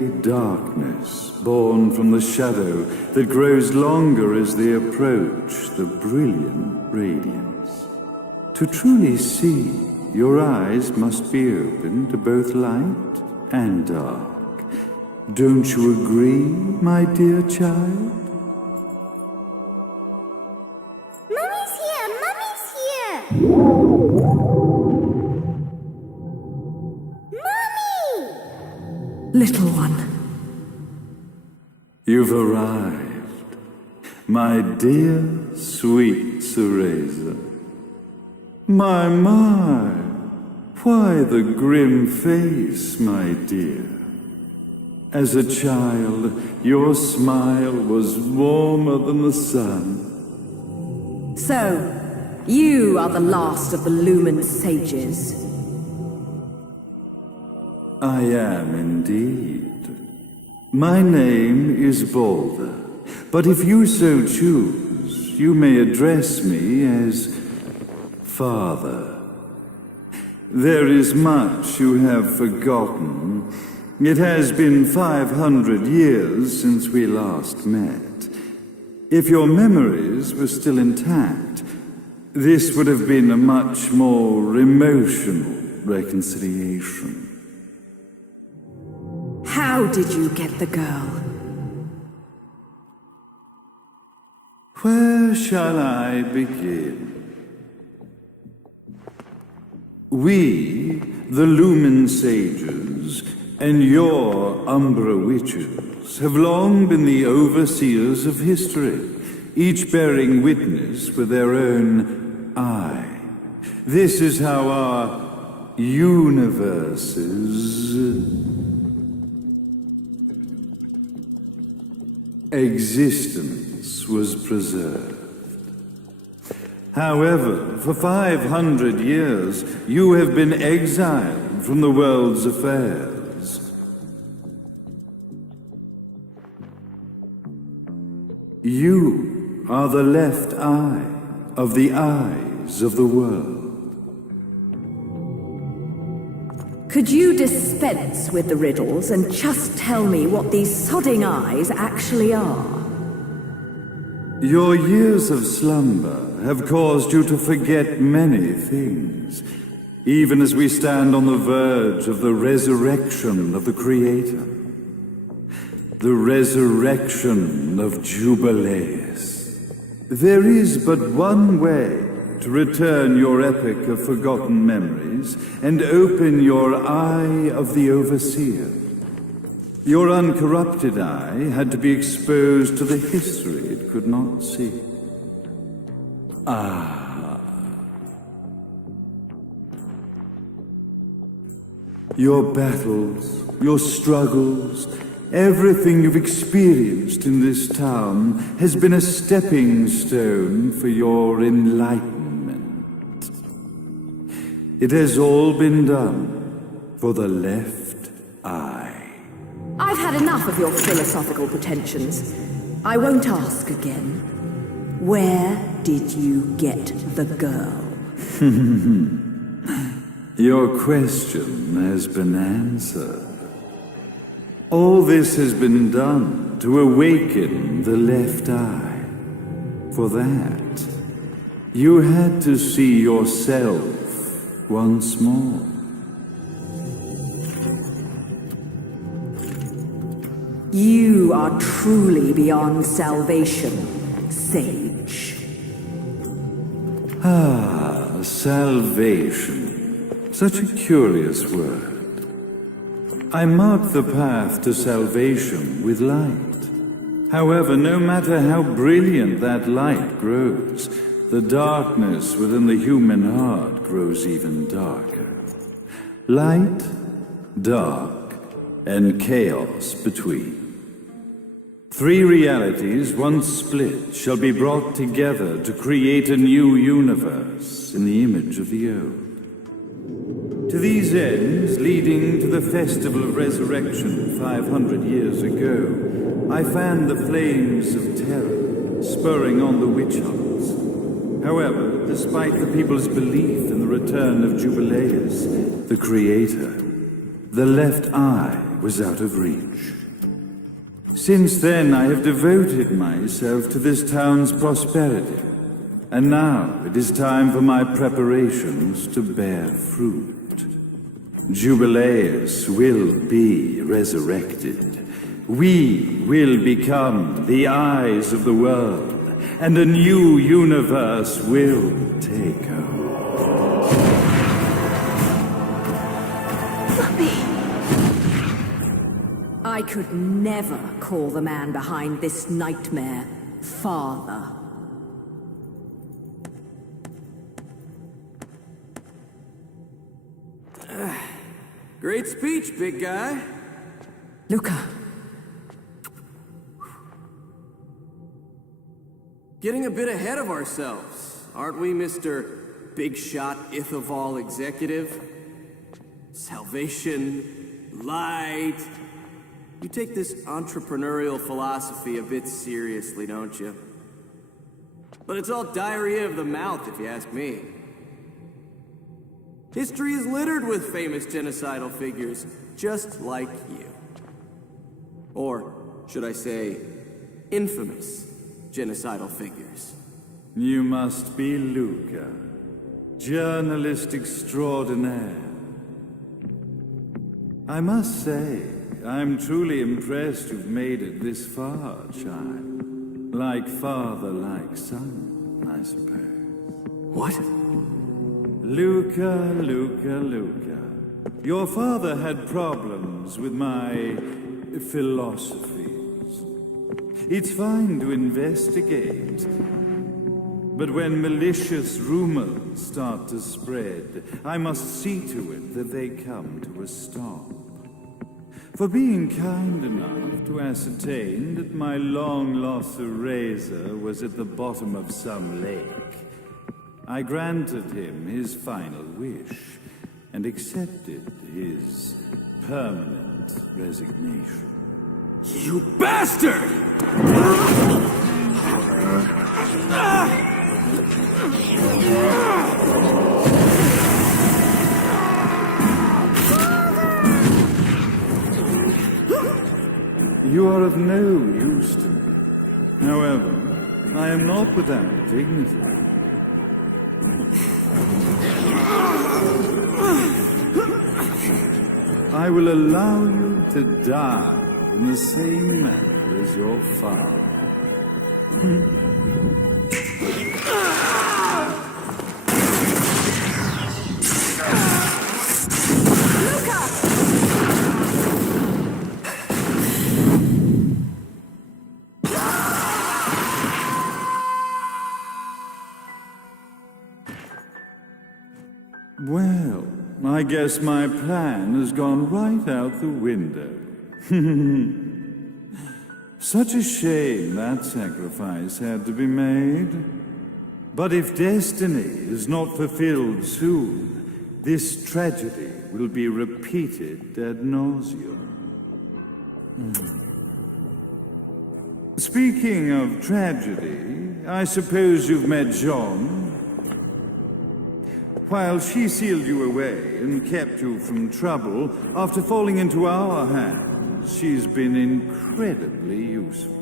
Darkness, born from the shadow that grows longer as they approach the brilliant radiance. To truly see, your eyes must be open to both light and dark. Don't you agree, my dear child? Mummy's here! Mummy's here! Mummy! Little one. You've arrived, my dear, sweet Cereza. My, why the grim face, my dear? As a child, your smile was warmer than the sun. So, you are the last of the Lumen sages. I am indeed. My name is Balder, but if you so choose, you may address me as Father. There is much you have forgotten. It has been 500 years since we last met. If your memories were still intact, this would have been a much more emotional reconciliation. How did you get the girl? Where shall I begin? We, the Lumen Sages, and your Umbra Witches, have long been the overseers of history, each bearing witness with their own eye. This is how our universes existence was preserved. However, for 500 years, you have been exiled from the world's affairs. You are the left eye of the eyes of the world. Could you dispense with the riddles and just tell me what these sodding eyes actually are? Your years of slumber have caused you to forget many things, even as we stand on the verge of the resurrection of the Creator. The resurrection of Jubileus. There is but one way to return your epic of forgotten memories and open your eye of the Overseer. Your uncorrupted eye had to be exposed to the history it could not see. Your battles, your struggles, everything you've experienced in this town has been a stepping stone for your enlightenment. It has all been done for the left eye. I've had enough of your philosophical pretensions. I won't ask again. Where did you get the girl? Your question has been answered. All this has been done to awaken the left eye. For that, you had to see yourself once more. You are truly beyond salvation, sage. Salvation. Such a curious word. I mark the path to salvation with light. However, no matter how brilliant that light grows, the darkness within the human heart grows even darker. Light, dark, and chaos between. Three realities, once split, shall be brought together to create a new universe in the image of the old. To these ends, leading to the Festival of Resurrection 500 years ago, I fanned the flames of terror, spurring on the witch hunts. However, despite the people's belief in the return of Jubileus, the Creator, the left eye was out of reach. Since then, I have devoted myself to this town's prosperity, and now it is time for my preparations to bear fruit. Jubileus will be resurrected. We will become the eyes of the world, and a new universe will take over. I could never call the man behind this nightmare father. Great speech, big guy. Luca. Getting a bit ahead of ourselves, aren't we, Mr. Big Shot Ithaval Executive? Salvation, light. You take this entrepreneurial philosophy a bit seriously, don't you? But it's all diarrhea of the mouth, if you ask me. History is littered with famous genocidal figures, just like you. Or, should I say, infamous genocidal figures. You must be Luca, journalist extraordinaire. I must say, I'm truly impressed you've made it this far, child. Like father, like son, I suppose. What? Luca. Your father had problems with my philosophies. It's fine to investigate, but when malicious rumors start to spread, I must see to it that they come to a stop. For being kind enough to ascertain that my long-lost razor was at the bottom of some lake, I granted him his final wish and accepted his permanent resignation. You bastard! You are of no use to me. However, I am not without dignity. I will allow you to die in the same manner as your father. Well, I guess my plan has gone right out the window. Such a shame that sacrifice had to be made. But if destiny is not fulfilled soon, this tragedy will be repeated ad nauseum. Speaking of tragedy, I suppose you've met Jean. While she sealed you away and kept you from trouble, after falling into our hands, she's been incredibly useful.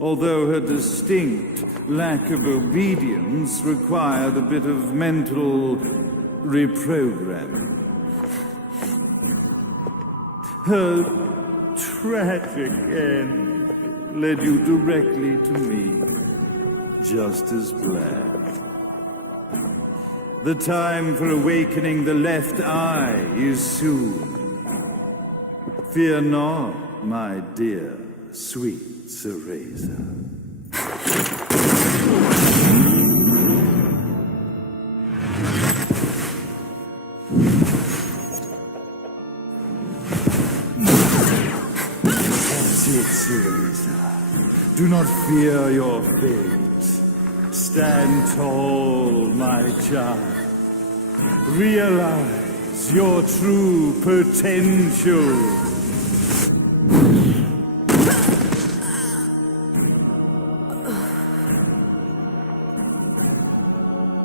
Although her distinct lack of obedience required a bit of mental reprogramming. Her tragic end led you directly to me, just as planned. The time for awakening the left eye is soon. Fear not, my dear, sweet Cereza. That's it, Cereza. Do not fear your fate. Stand tall, my child. Realize your true potential.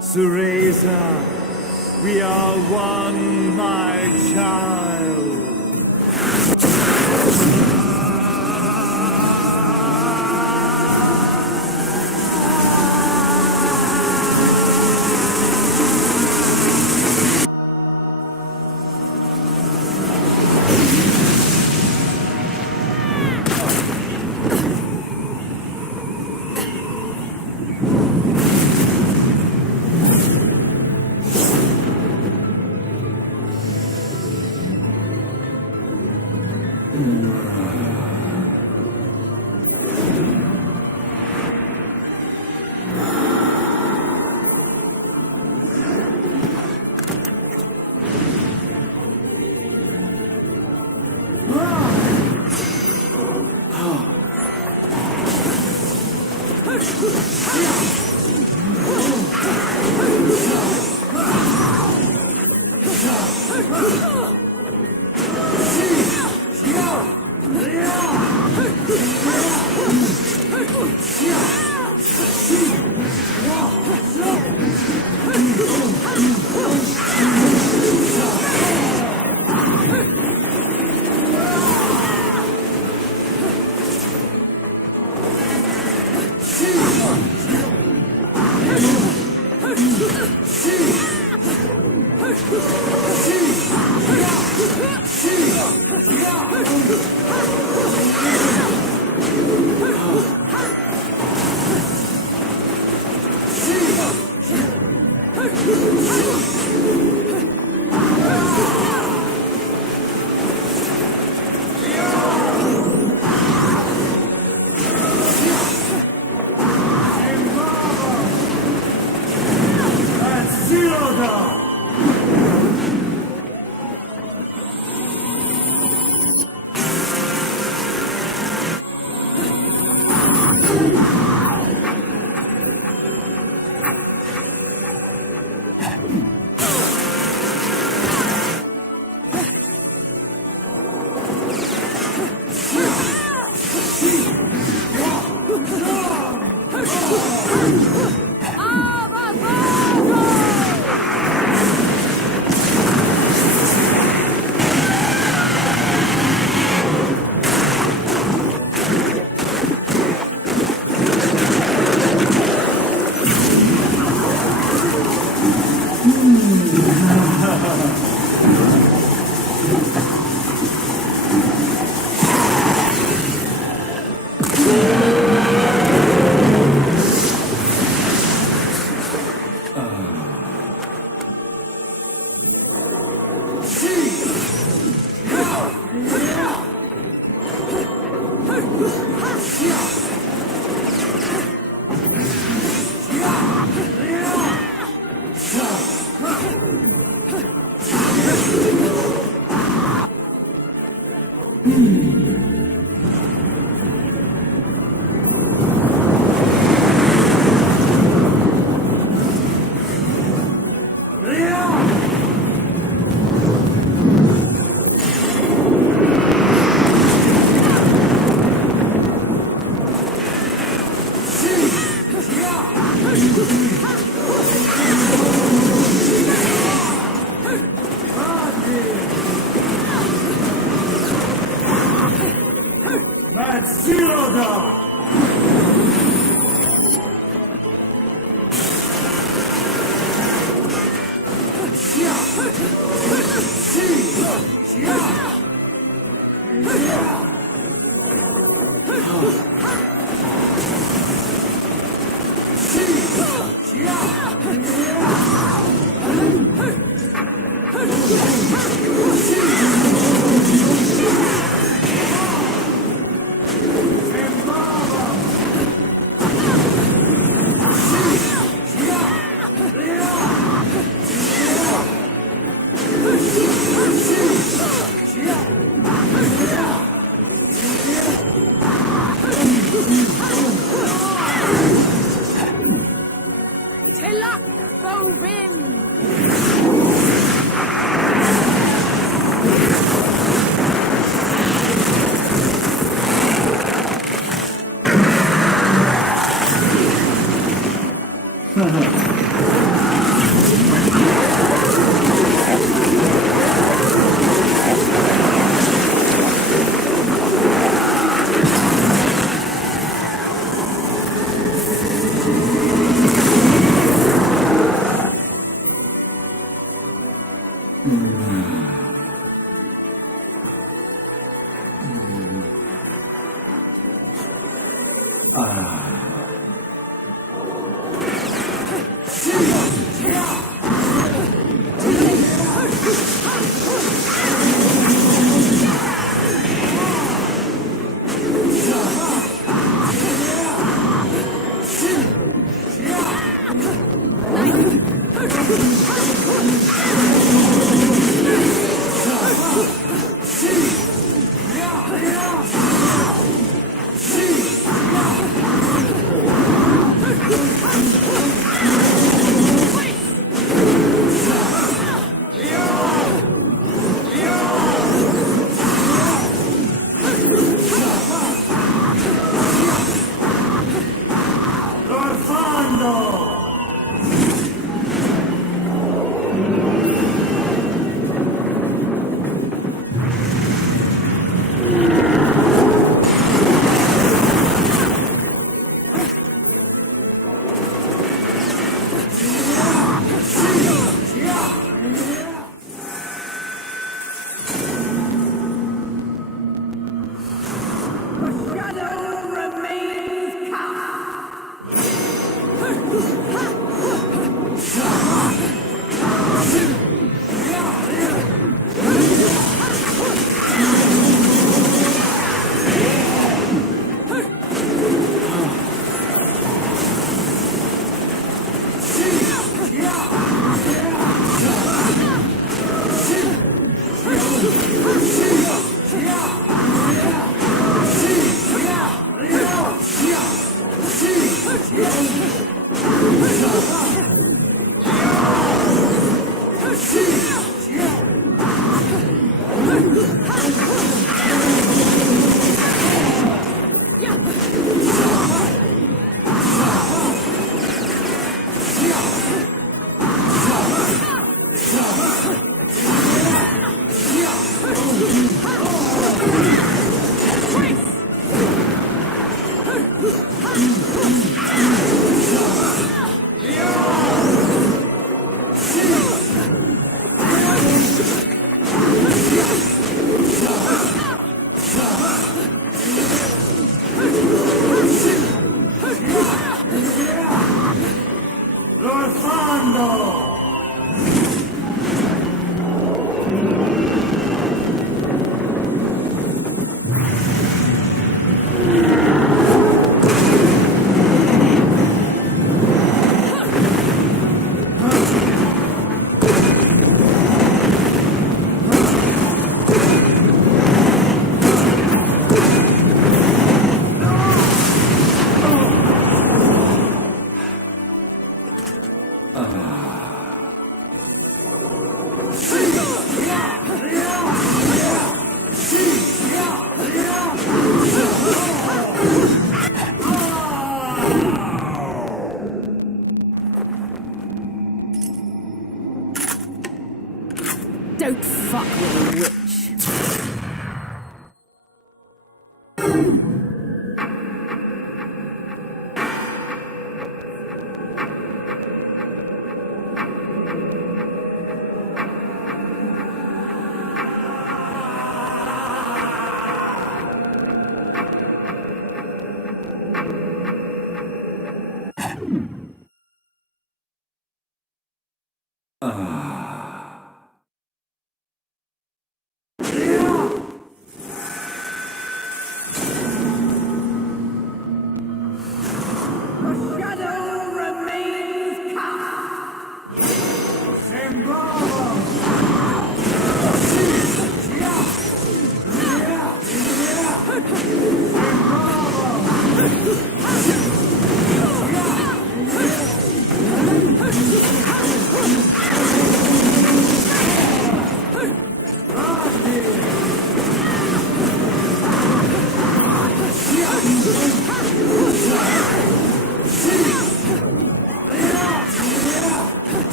Cereza, we are one, my child.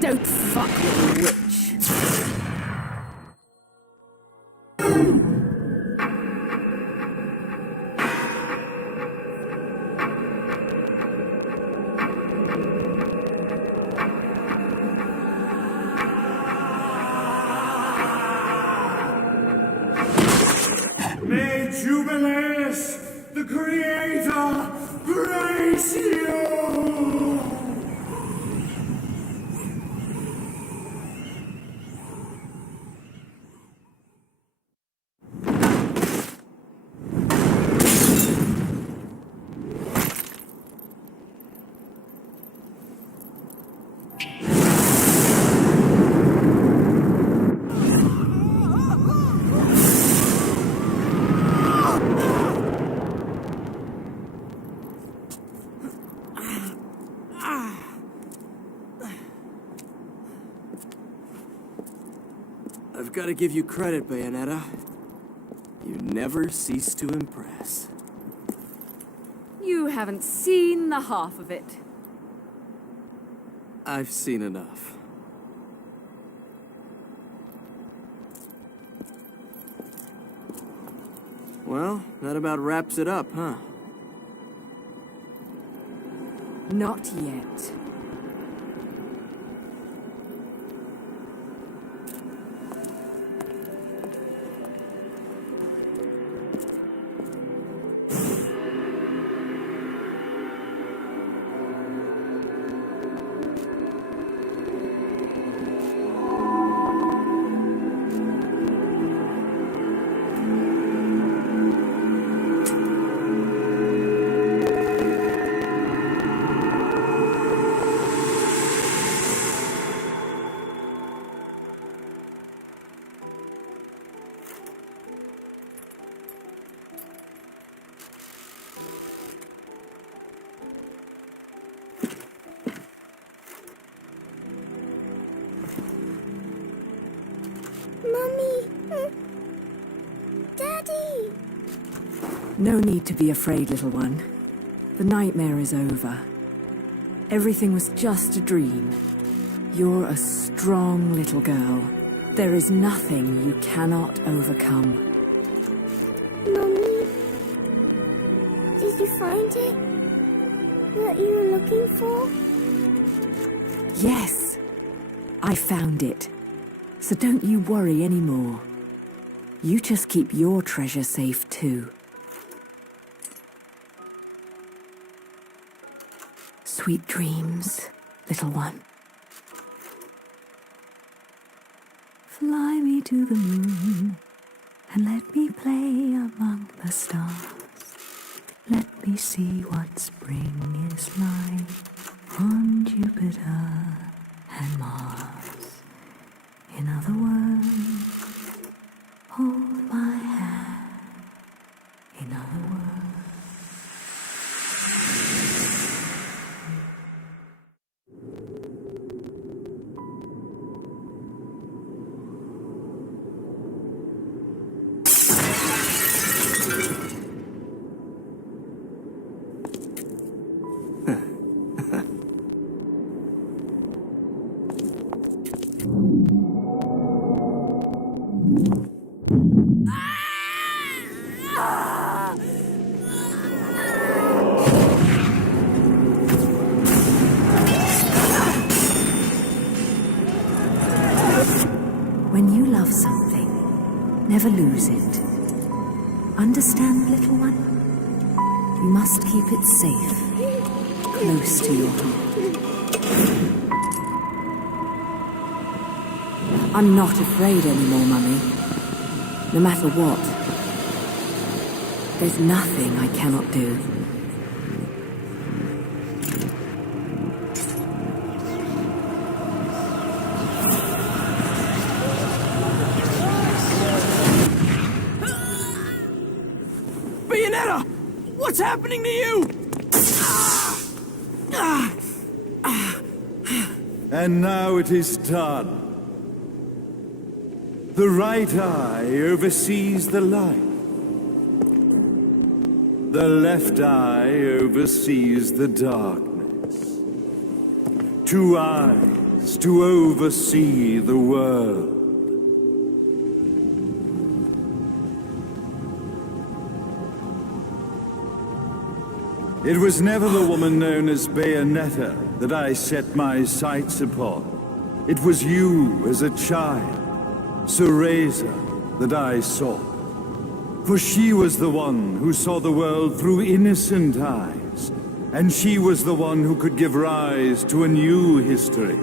Don't fuck with the witch. May Jubileus, the Creator, grace you! I've got to give you credit, Bayonetta. You never cease to impress. You haven't seen the half of it. I've seen enough. Well, that about wraps it up, huh? Not yet. Mommy! Daddy! No need to be afraid, little one. The nightmare is over. Everything was just a dream. You're a strong little girl. There is nothing you cannot overcome. Mommy? Did you find it? What you were looking for? Yes, I found it. So don't you worry anymore. You just keep your treasure safe too. Sweet dreams, little one. Fly me to the moon and let me play among the stars. Let me see what spring is like on Jupiter and Mars. In other words, hold my hand. In other words. When you love something, never lose it. Understand, little one? You must keep it safe, close to your heart. I'm not afraid anymore, Mummy. No matter what. There's nothing I cannot do. Bayonetta! What's happening to you? And now it is done. The right eye oversees the light. The left eye oversees the darkness. 2 eyes to oversee the world. It was never the woman known as Bayonetta that I set my sights upon. It was you as a child, Cereza, that I saw. For she was the one who saw the world through innocent eyes, and she was the one who could give rise to a new history.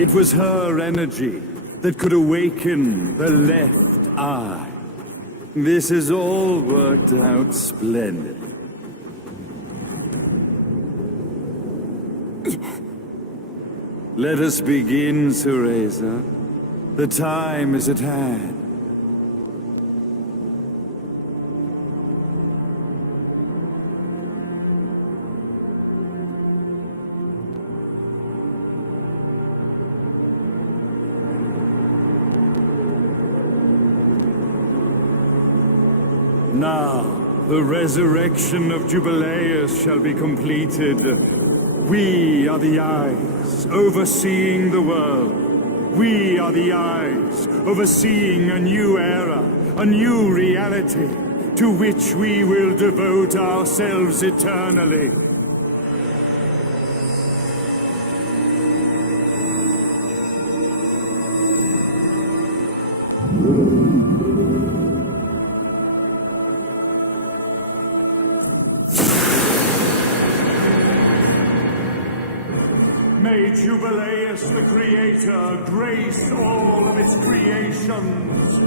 It was her energy that could awaken the left eye. This has all worked out splendidly. Let us begin, Cereza. The time is at hand. Now, the resurrection of Jubileus shall be completed. We are the eyes overseeing the world. We are the eyes overseeing a new era, a new reality, to which we will devote ourselves eternally. May Jubileus the Creator grace all of its creations.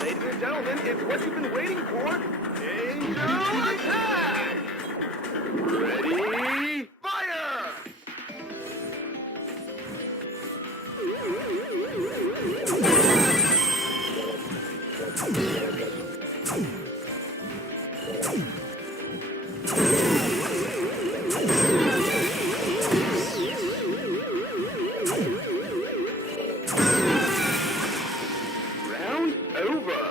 Ladies and gentlemen, it's what you've been waiting for. Angel attack! Ready, fire! Round over.